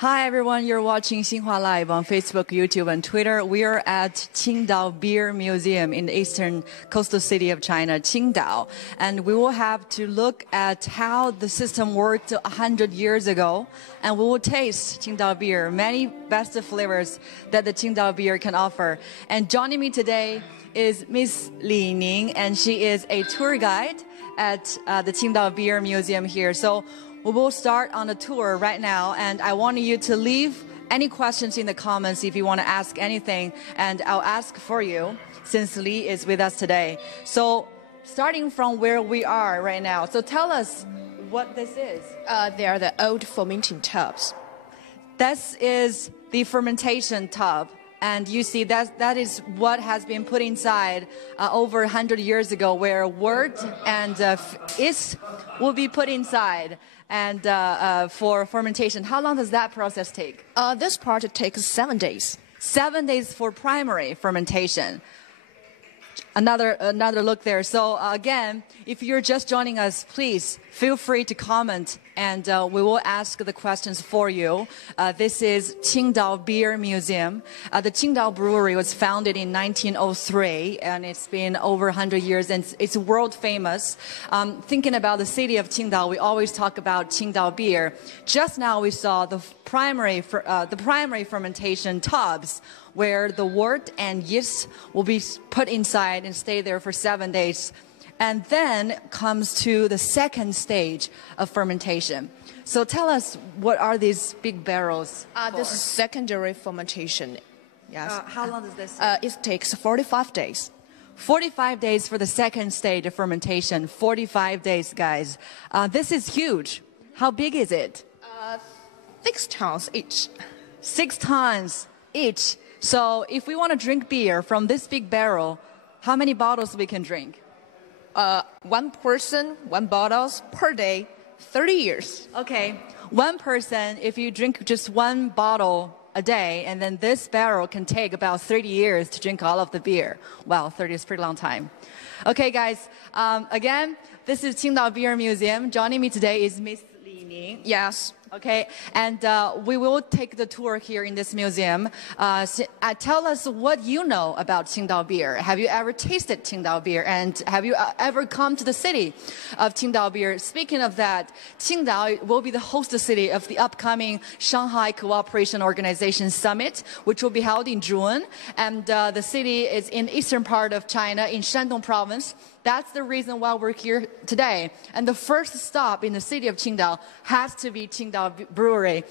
Hi everyone, you're watching Xinhua Live on Facebook, YouTube, and Twitter. We are at Qingdao Beer Museum in the eastern coastal city of China, Qingdao. And we will have to look at how the system worked 100 years ago. And we will taste Qingdao beer, many best flavors that the Qingdao beer can offer. And joining me today is Miss Li Ning, and she is a tour guide at the Qingdao Beer Museum here. So we will start on a tour right now, and I want you to leave any questions in the comments if you want to ask anything, and I'll ask for you since Li is with us today. So starting from where we are right now, so tell us what this is. They are the old fermenting tubs. This is the fermentation tub. And you see that is what has been put inside over 100 years ago, where wort and yeast will be put inside and for fermentation. How long does that process take? This part takes 7 days. 7 days for primary fermentation. Another look there. So again, if you're just joining us, please feel free to comment, and we will ask the questions for you. This is Tsingtao Beer Museum. The Qingdao brewery was founded in 1903, and it's been over 100 years, and it's world famous. Thinking about the city of Qingdao, we always talk about Qingdao beer. Just now we saw the primary fermentation tubs, where the wort and yeast will be put inside and stay there for 7 days. And then comes to the second stage of fermentation. So tell us, what are these big barrels for? This is secondary fermentation. Yes. How long does this take? It takes 45 days. 45 days for the second stage of fermentation. 45 days, guys. This is huge. How big is it? 6 tons each. 6 tons each. So if we want to drink beer from this big barrel, how many bottles we can drink? One person, 1 bottles per day, 30 years. Okay, one person, if you drink just 1 bottle a day, and then this barrel can take about 30 years to drink all of the beer. Wow, 30 is a pretty long time. Okay, guys, again, this is Qingdao Beer Museum. Joining me today is Miss Li Ning. Yes. Okay, and we will take the tour here in this museum. Tell us what you know about Qingdao beer. Have you ever tasted Qingdao beer? And have you ever come to the city of Qingdao beer? Speaking of that, Qingdao will be the host city of the upcoming Shanghai Cooperation Organization Summit, which will be held in June. And the city is in the eastern part of China, in Shandong province. That's the reason why we're here today. And the first stop in the city of Qingdao has to be Qingdao Brewery.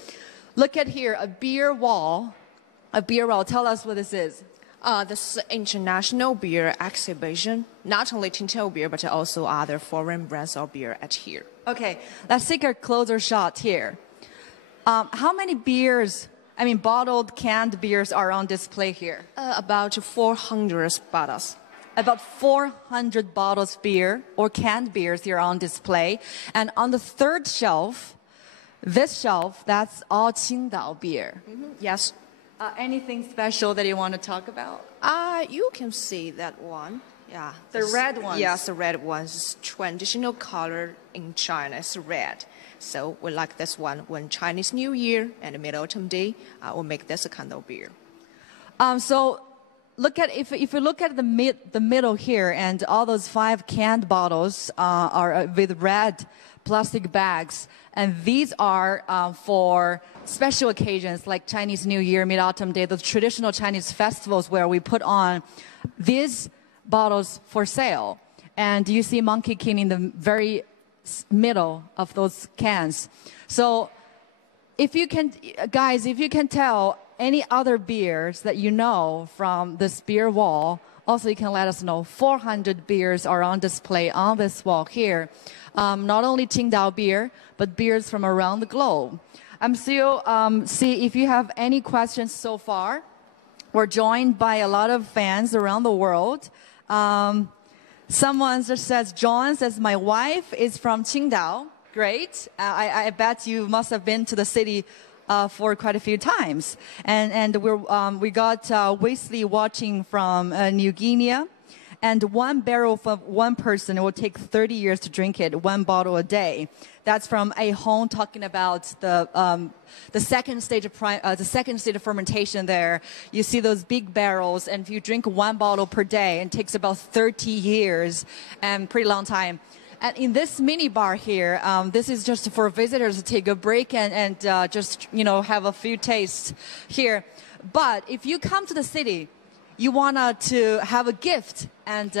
Look at here, a beer wall. A beer wall. Tell us what this is. This is international beer exhibition. Not only Tsingtao beer, but also other foreign brands of beer at here. Okay, let's take a closer shot here. How many beers, bottled, canned beers are on display here? About 400 bottles. About 400 bottles of beer or canned beers here on display. And on the third shelf, this shelf, that's all Qingdao beer. Mm-hmm. Yes. Anything special that you want to talk about? You can see that one. Yeah. The red one? Yes, the red one's traditional color in China is red. So we like this one when Chinese New Year and Mid-Autumn Day, we'll make this kind of beer. So look at, if you look at the middle here, and all those 5 canned bottles are with red plastic bags, and these are for special occasions like Chinese New Year, Mid-Autumn Day, the traditional Chinese festivals where we put on these bottles for sale. And you see Monkey King in the very middle of those cans. So if you can, guys, if you can tell any other beers that you know from this beer wall, also you can let us know. 400 beers are on display on this wall here. Not only Qingdao beer, but beers from around the globe. I'm still see if you have any questions so far. We're joined by a lot of fans around the world. Someone just says, John says, my wife is from Qingdao. Great. I bet you must have been to the city for quite a few times. And we got Wesley watching from New Guinea. And one barrel for one person, it will take 30 years to drink it, one bottle a day. That's from A Hong talking about the second stage of fermentation there. You see those big barrels, and if you drink one bottle per day, it takes about 30 years and pretty long time. And in this mini bar here, this is just for visitors to take a break and just, have a few tastes here. But if you come to the city, you want to have a gift, and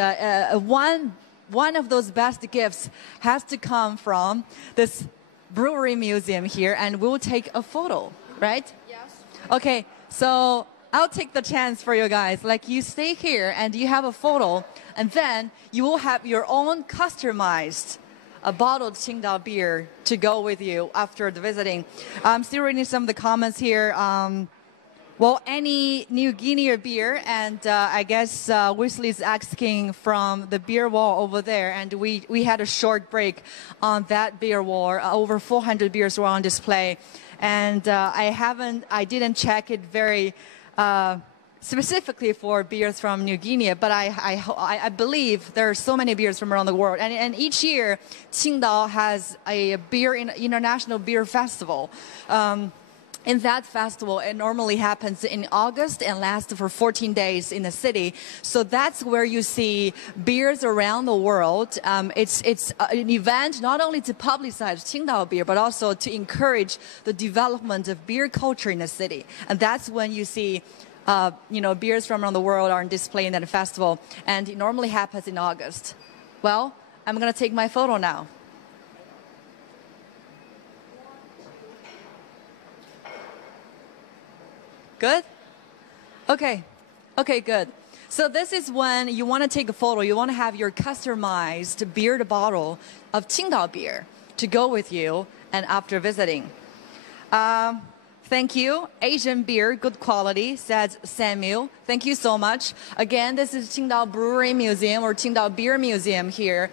one of those best gifts has to come from this brewery museum here, and we'll take a photo, right? Yes. Okay, so I'll take the chance for you guys. Like, you stay here and you have a photo, and then you will have your own customized bottled Qingdao beer to go with you after the visiting. I'm still reading some of the comments here. Any New Guinea beer, and I guess Wesley's asking from the beer wall over there, and we had a short break on that beer wall. Over 400 beers were on display, and I didn't check it very specifically for beers from New Guinea, but I believe there are so many beers from around the world, and each year Qingdao has a international beer festival. In that festival, it normally happens in August and lasts for 14 days in the city. So that's where you see beers around the world. It's an event not only to publicize Qingdao beer, but also to encourage the development of beer culture in the city. And that's when you see beers from around the world are on display in that festival. And it normally happens in August. Well, I'm going to take my photo now. Good? Okay, good. So this is when you want to take a photo. You want to have your customized beer bottle of Qingdao beer to go with you and after visiting. Thank you. Asian beer, good quality, says Samuel. Thank you so much. Again, this is Qingdao Brewery Museum or Qingdao Beer Museum here.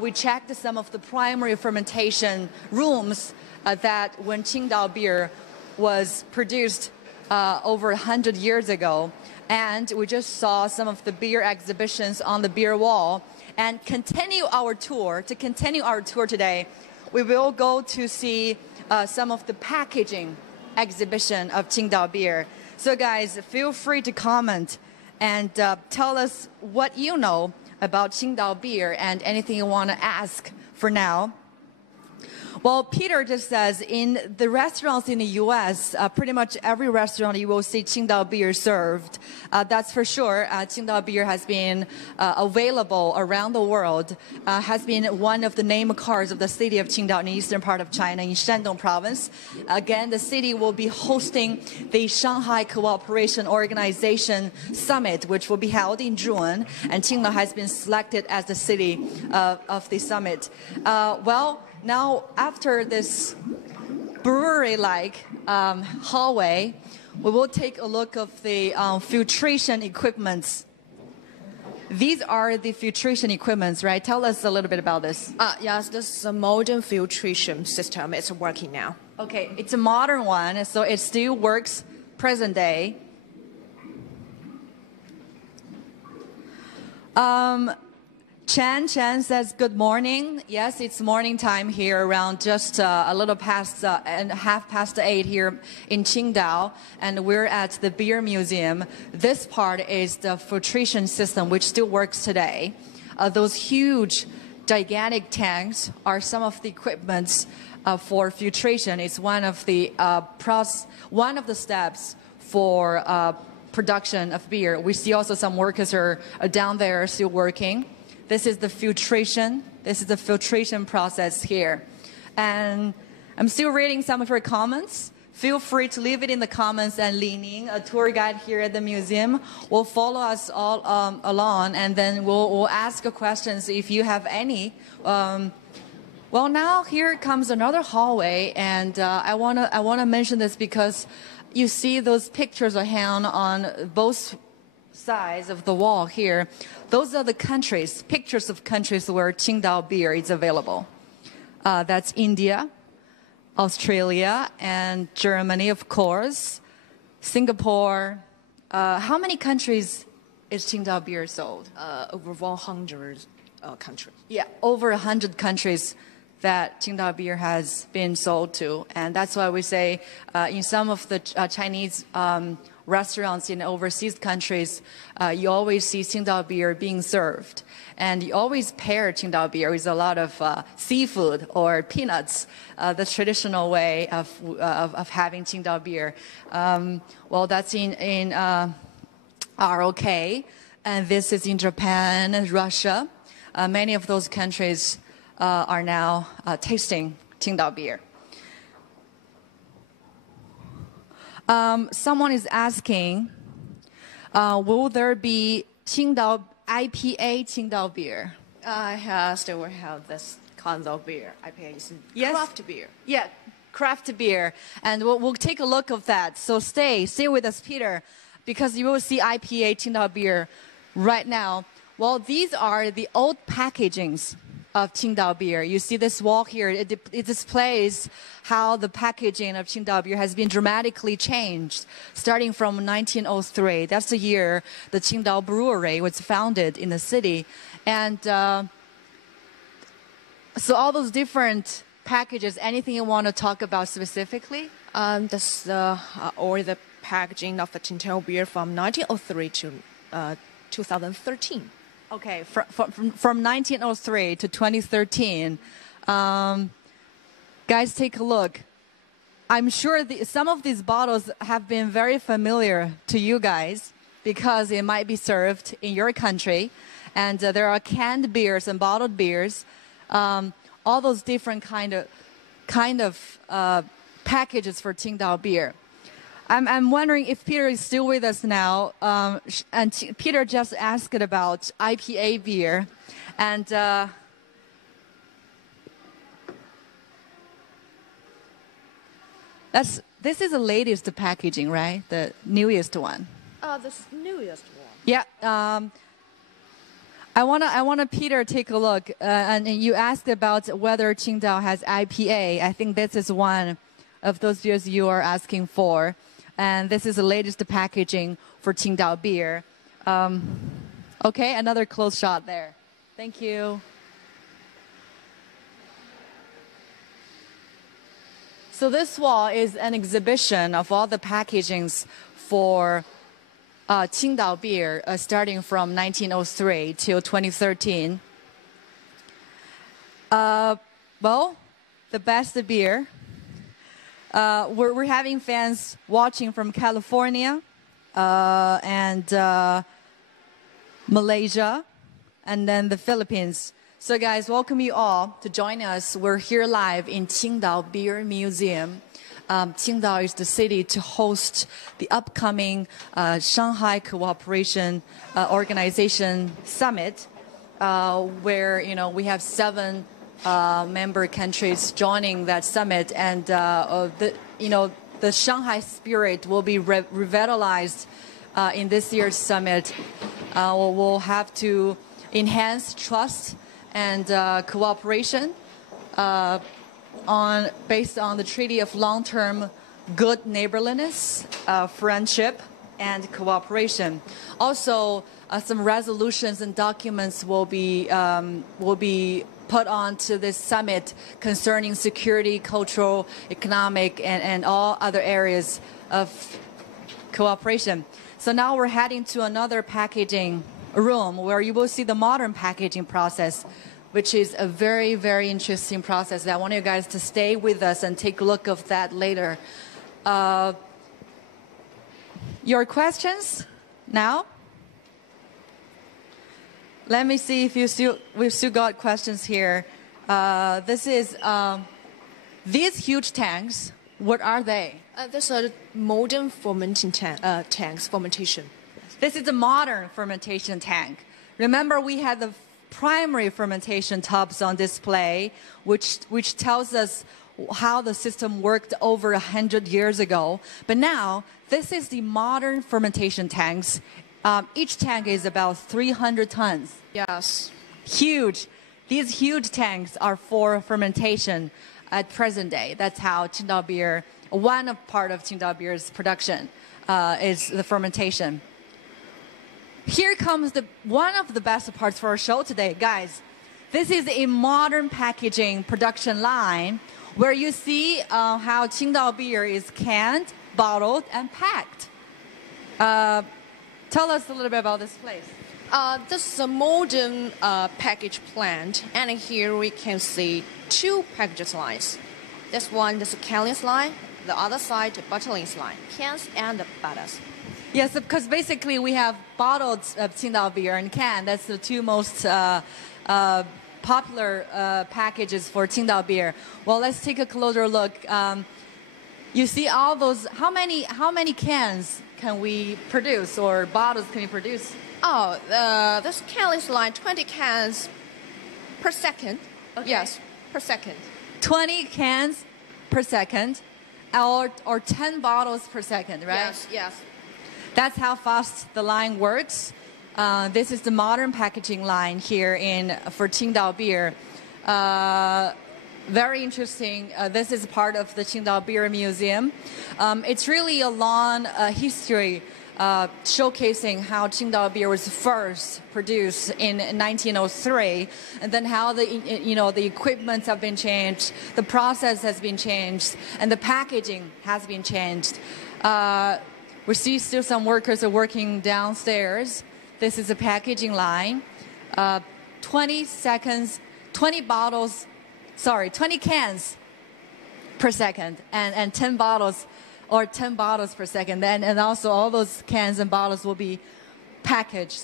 We checked some of the primary fermentation rooms that when Qingdao beer was produced over 100 years ago, and we just saw some of the beer exhibitions on the beer wall. And continue our tour today, we will go to see some of the packaging exhibition of Qingdao beer. So guys, feel free to comment and tell us what you know about Qingdao beer and anything you want to ask for now. Well, Peter just says, in the restaurants in the U.S., pretty much every restaurant you will see Qingdao beer served. That's for sure. Qingdao beer has been available around the world, has been one of the name cards of the city of Qingdao in the eastern part of China, in Shandong province. Again, the city will be hosting the Shanghai Cooperation Organization Summit, which will be held in June, and Qingdao has been selected as the city of the summit. Now, after this brewery-like hallway, we will take a look of the filtration equipments. These are the filtration equipments, right? Tell us a little bit about this. Yes, this is a modern filtration system. It's working now. Okay, it's a modern one, so it still works present day. Chen says, good morning. Yes, it's morning time here, around just a little past and 8:30 here in Qingdao, and we're at the Beer Museum. This part is the filtration system, which still works today. Those huge, gigantic tanks are some of the equipments for filtration. It's one of the steps for production of beer. We see also some workers are down there still working. This is the filtration. This is the filtration process here. And I'm still reading some of your comments. Feel free to leave it in the comments, and Li Ning, a tour guide here at the museum, will follow us all along, and then we'll ask questions if you have any. Well, now here comes another hallway, and I wanna mention this because you see those pictures are hung on both sides of the wall here. Those are the countries, pictures of countries where Qingdao beer is available. That's India, Australia, and Germany, of course, Singapore. How many countries is Qingdao beer sold? Over 100 countries. Yeah, over 100 countries that Qingdao beer has been sold to. And that's why we say in some of the Chinese restaurants in overseas countries, you always see Qingdao beer being served. And you always pair Qingdao beer with a lot of seafood or peanuts, the traditional way of having Qingdao beer. Well, that's in ROK, and this is in Japan, Russia. Many of those countries are now tasting Qingdao beer. Someone is asking, will there be Qingdao IPA Qingdao beer? Still will have this Qingdao beer. IPA is Yes. craft beer. Yeah, craft beer. And we'll take a look of that. So stay with us, Peter, because you will see IPA Qingdao beer right now. Well, these are the old packagings of Qingdao beer. You see this wall here, it displays how the packaging of Qingdao beer has been dramatically changed starting from 1903. That's the year the Qingdao brewery was founded in the city. And so all those different packages, anything you want to talk about specifically? That's or the packaging of the Tsingtao beer from 1903 to 2013. Okay, from 1903 to 2013. Guys, take a look. I'm sure some of these bottles have been very familiar to you guys because it might be served in your country. And there are canned beers and bottled beers, all those different kind of packages for Qingdao beer. I'm wondering if Peter is still with us now. And Peter just asked about IPA beer. And this is the latest packaging, right? The newest one. The newest one. Yeah. I wanna Peter take a look. And you asked about whether Qingdao has IPA. I think this is one of those beers you are asking for. And this is the latest packaging for Qingdao beer. Okay, another close shot there. Thank you. So this wall is an exhibition of all the packagings for Qingdao beer starting from 1903 till 2013. Well, the best beer. We're having fans watching from California and Malaysia and then the Philippines. So guys, welcome you all to join us. We're here live in Qingdao Beer Museum. Qingdao is the city to host the upcoming Shanghai Cooperation Organization Summit, where we have 7 member countries joining that summit, and the Shanghai spirit will be revitalized in this year's summit. We'll have to enhance trust and cooperation based on the Treaty of Long-Term Good Neighborliness, Friendship, and Cooperation. Also, some resolutions and documents will be put onto this summit concerning security, cultural, economic, and all other areas of cooperation. So now we're heading to another packaging room where you will see the modern packaging process, which is a very, very interesting process. I want you guys to stay with us and take a look of that later. Your questions now? Let me see if we've still got questions here. This is these huge tanks. What are they? These are modern fermenting tanks, fermentation. This is a modern fermentation tank. Remember, we had the primary fermentation tubs on display, which tells us how the system worked over 100 years ago. But now, this is the modern fermentation tanks. Each tank is about 300 tons. Yes. Huge. These huge tanks are for fermentation at present day. That's how Qingdao beer, part of Qingdao beer's production is the fermentation. here comes one of the best parts for our show today, guys. This is a modern packaging production line where you see how Qingdao beer is canned, bottled, and packed. Tell us a little bit about this place. This is a modern package plant, and here we can see two package lines. This one is a canless line, the other side the bottling line, cans and bottles. Yes, because basically we have bottled Tsingtao beer and can. That's the two most popular packages for Qingdao beer. Well, let's take a closer look. You see all those. How many cans can we produce, or bottles can we produce? Oh, this canless line, 20 cans per second. Okay. Yes, per second. 20 cans per second, or 10 bottles per second, right? Yes, yes. That's how fast the line works. This is the modern packaging line here for Qingdao beer. Very interesting. This is part of the Tsingtao Beer Museum. It's really a long history showcasing how Qingdao beer was first produced in 1903, and then how the equipment have been changed, the process has been changed, and the packaging has been changed. We see still some workers are working downstairs. This is a packaging line. 20 cans per second, and 10 bottles per second. And also all those cans and bottles will be packed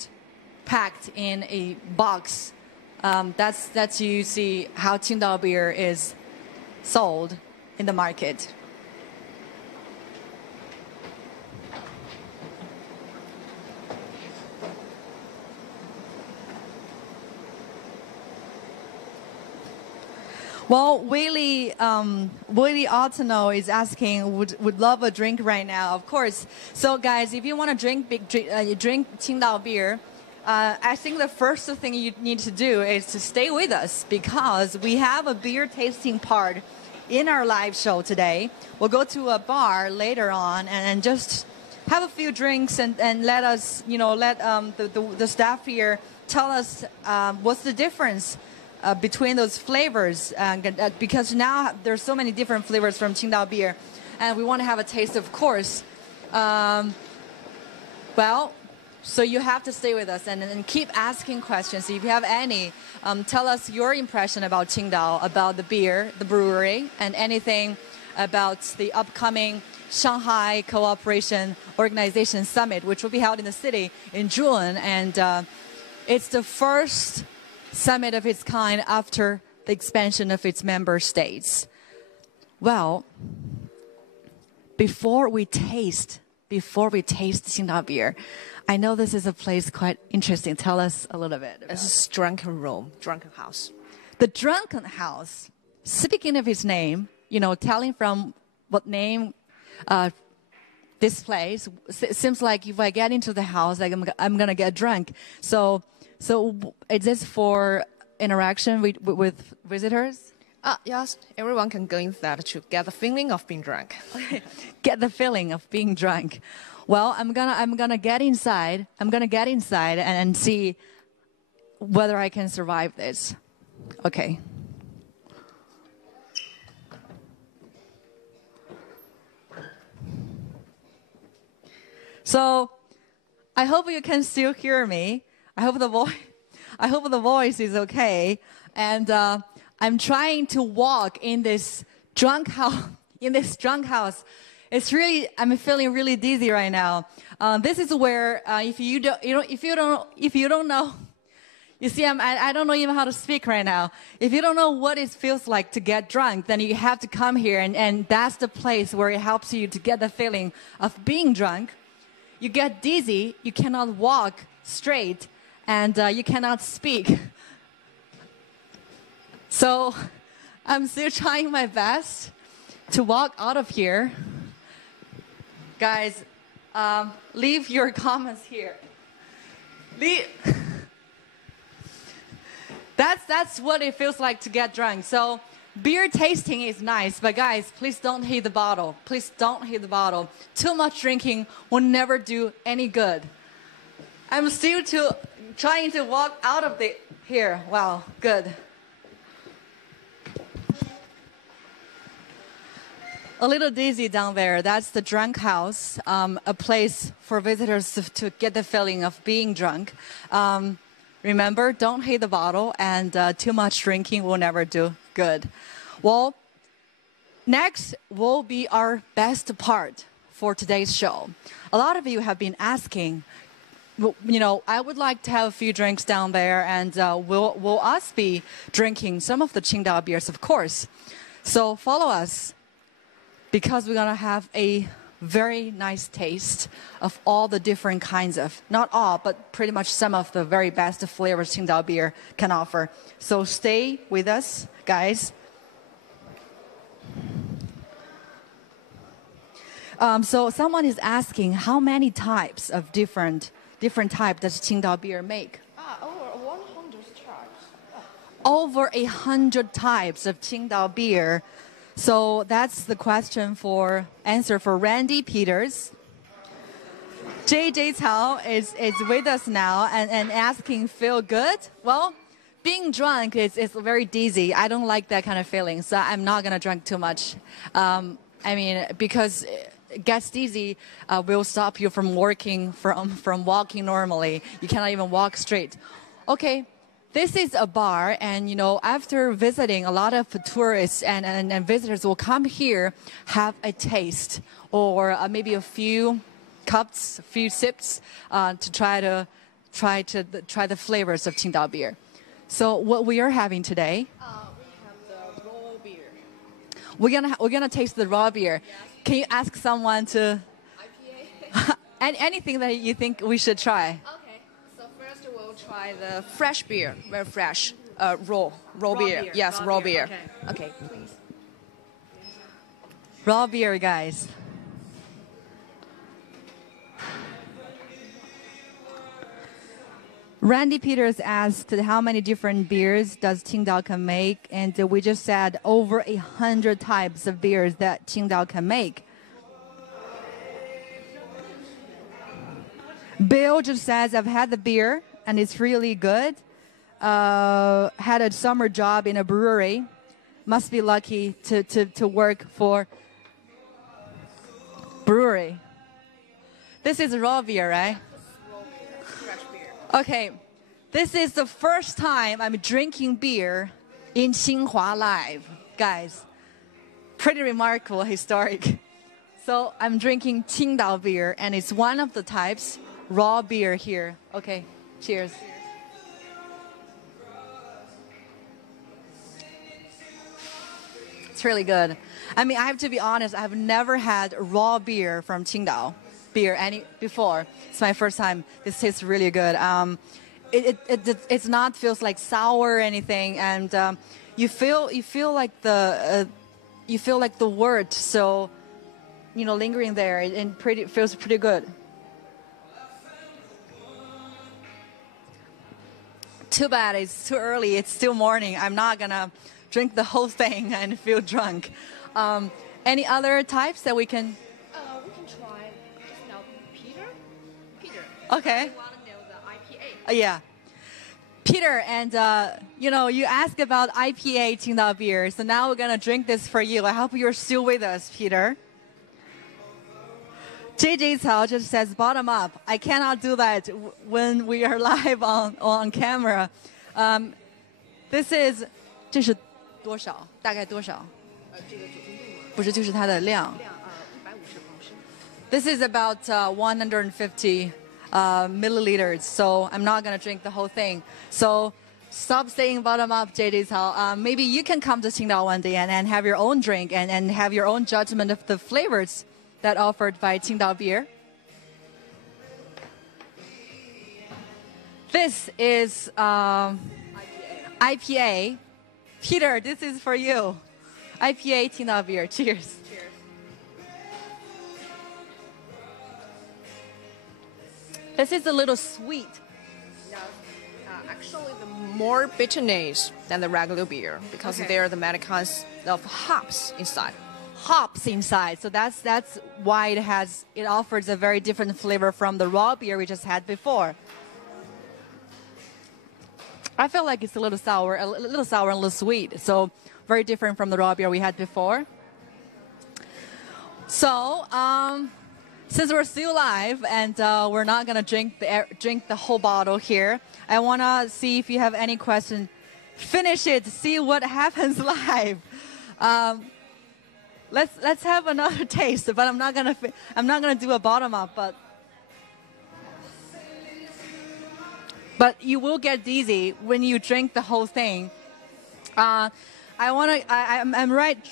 in a box. That's you see how Qingdao beer is sold in the market. Well, Willie Autono is asking, would love a drink right now, of course. So, guys, if you want to drink Qingdao beer, I think the first thing you need to do is to stay with us, because we have a beer tasting part in our live show today. We'll go to a bar later on and just have a few drinks and let us, let the staff here tell us what's the difference between those flavors, because now there's so many different flavors from Qingdao beer, and we want to have a taste, of course. So you have to stay with us and keep asking questions. If you have any, tell us your impression about Qingdao, about the beer, the brewery, and anything about the upcoming Shanghai Cooperation Organization Summit, which will be held in the city in June, and it's the first summit of its kind after the expansion of its member states. Well, before we taste Qingdao beer, I know this is a place quite interesting. Tell us a little bit. This is drunken room, drunken house. The drunken house. Speaking of its name, telling from what name this place, seems like if I get into the house, I'm gonna get drunk. So is this for interaction with visitors? Yes, everyone can go inside to get the feeling of being drunk. Get the feeling of being drunk. Well, I'm gonna get inside. I'm gonna get inside and see whether I can survive this. Okay. So, I hope you can still hear me. I hope the voice is okay. And I'm trying to walk in this drunk house. It's really, I'm feeling really dizzy right now. This is where if you don't know, you see, I don't know even how to speak right now. If you don't know what it feels like to get drunk, then you have to come here, and that's the place where it helps you to get the feeling of being drunk. You get dizzy, you cannot walk straight, and you cannot speak. So I'm still trying my best to walk out of here. Guys, leave your comments here. That's what it feels like to get drunk. So beer tasting is nice, but guys, please don't hit the bottle. Please don't hit the bottle. Too much drinking will never do any good. I'm still trying to walk out of the here. Wow, good. A little dizzy down there. That's the drunk house, a place for visitors to get the feeling of being drunk. Remember, don't hit the bottle, and too much drinking will never do good. Well, next will be our best part for today's show. A lot of you have been asking, you know, I would like to have a few drinks down there, and will us be drinking some of the Qingdao beers, of course. So follow us, because we're going to have a very nice taste of all the different kinds of, not all, but pretty much some of the very best flavors Qingdao beer can offer. So stay with us, guys. So someone is asking, how many types of different types does Qingdao beer make? Over 100 types. Over 100 types of Qingdao beer. So that's the answer for Randy Peters. JJ Cao is with us now and asking, feel good? Well, being drunk is very dizzy. I don't like that kind of feeling, so I'm not going to drink too much. Because it gets dizzy, will stop you from walking normally. You cannot even walk straight. Okay. This is a bar, and you know, after visiting, a lot of tourists and visitors will come here, have a taste, or maybe a few cups, a few sips, to try the flavors of Qingdao beer. So what we are having today? We have the raw beer. We're gonna taste the raw beer. Yes. Can you ask someone to IPA. anything that you think we should try? Okay. So first we'll try the fresh beer, very fresh, raw beer. Yes, raw beer. Okay, please. Raw beer, guys. Randy Peters asked how many different beers does Qingdao can make, and we just said over 100 types of beers that Qingdao can make. Bill just says, I've had the beer and it's really good. Had a summer job in a brewery. Must be lucky to work for brewery. This is raw beer, right? Fresh beer. Okay, this is the first time I'm drinking beer in Xinhua Live, guys. Pretty remarkable, historic. So I'm drinking Qingdao beer, and it's one of the types, raw beer here. Okay, cheers. It's really good. I mean, I have to be honest, I've never had raw beer from Qingdao beer before. It's my first time. This tastes really good. It's not feels like sour or anything, and you feel like the wort, so you know, lingering there, and feels pretty good. Too bad it's too early. It's still morning. I'm not gonna drink the whole thing and feel drunk. Any other types that we can? We can try just now Peter. Okay. I want to know the IPA. Yeah. Peter, and you know, you asked about IPA Qingdao beer, so now we're gonna drink this for you. I hope you're still with us, Peter. JJ Cao just says bottom up. I cannot do that when we are live on camera. This is 这是多少？大概多少？这个酒精度吗？不是，就是它的量。量150毫升。This is about 150 milliliters, so I'm not going to drink the whole thing. So stop saying bottom up, JD Cao. Maybe you can come to Qingdao one day and have your own drink and have your own judgment of the flavors that offered by Qingdao beer. This is IPA. Peter, this is for you. IPA Qingdao beer. Cheers. Cheers. This is a little sweet. No, actually, the more bitterness than the regular beer because there are the many kinds of hops inside. Hops inside, so that's why it offers a very different flavor from the raw beer we just had before. I feel like it's a little sour and a little sweet. So very different from the raw beer we had before. So since we're still live and we're not gonna drink the whole bottle here, I wanna see if you have any question. Finish it. See what happens live. Let's have another taste. But I'm not gonna do a bottom up. But you will get dizzy when you drink the whole thing. I'm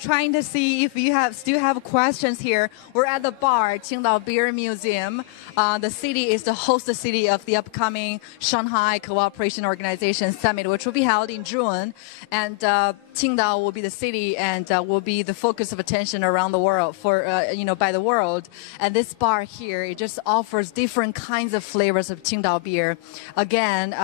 trying to see if you still have questions here. We're at the bar, Qingdao Beer Museum. The city is the host city of the upcoming Shanghai Cooperation Organization Summit, which will be held in June. And Qingdao will be the city and will be the focus of attention around the world by the world. And this bar here, it just offers different kinds of flavors of Qingdao beer. Again,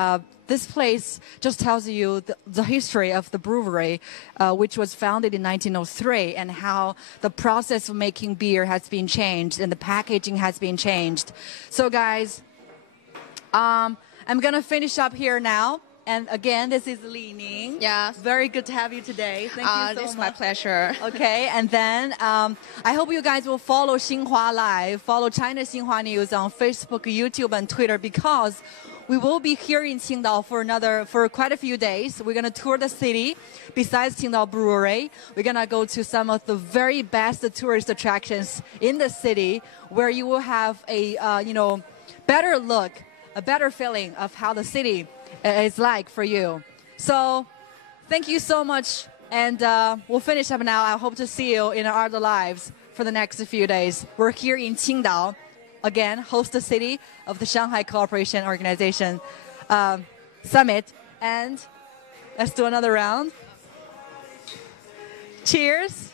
this place just tells you the history of the brewery, which was founded in 1903, and how the process of making beer has been changed and the packaging has been changed. So guys, I'm going to finish up here now. And again, this is Li Ning. Yeah. Very good to have you today. Thank you so much. It's my pleasure. Okay, and then I hope you guys will follow Xinhua Live, follow China Xinhua News on Facebook, YouTube, and Twitter, because we will be here in Qingdao for quite a few days. We're going to tour the city. Besides Qingdao Brewery, we're going to go to some of the very best tourist attractions in the city, where you will have a better look, a better feeling of how the city is like for you. So thank you so much, and we'll finish up now. I hope to see you in our other lives for the next few days. We're here in Qingdao. Again, host the city of the Shanghai Cooperation Organization Summit. And let's do another round. Cheers.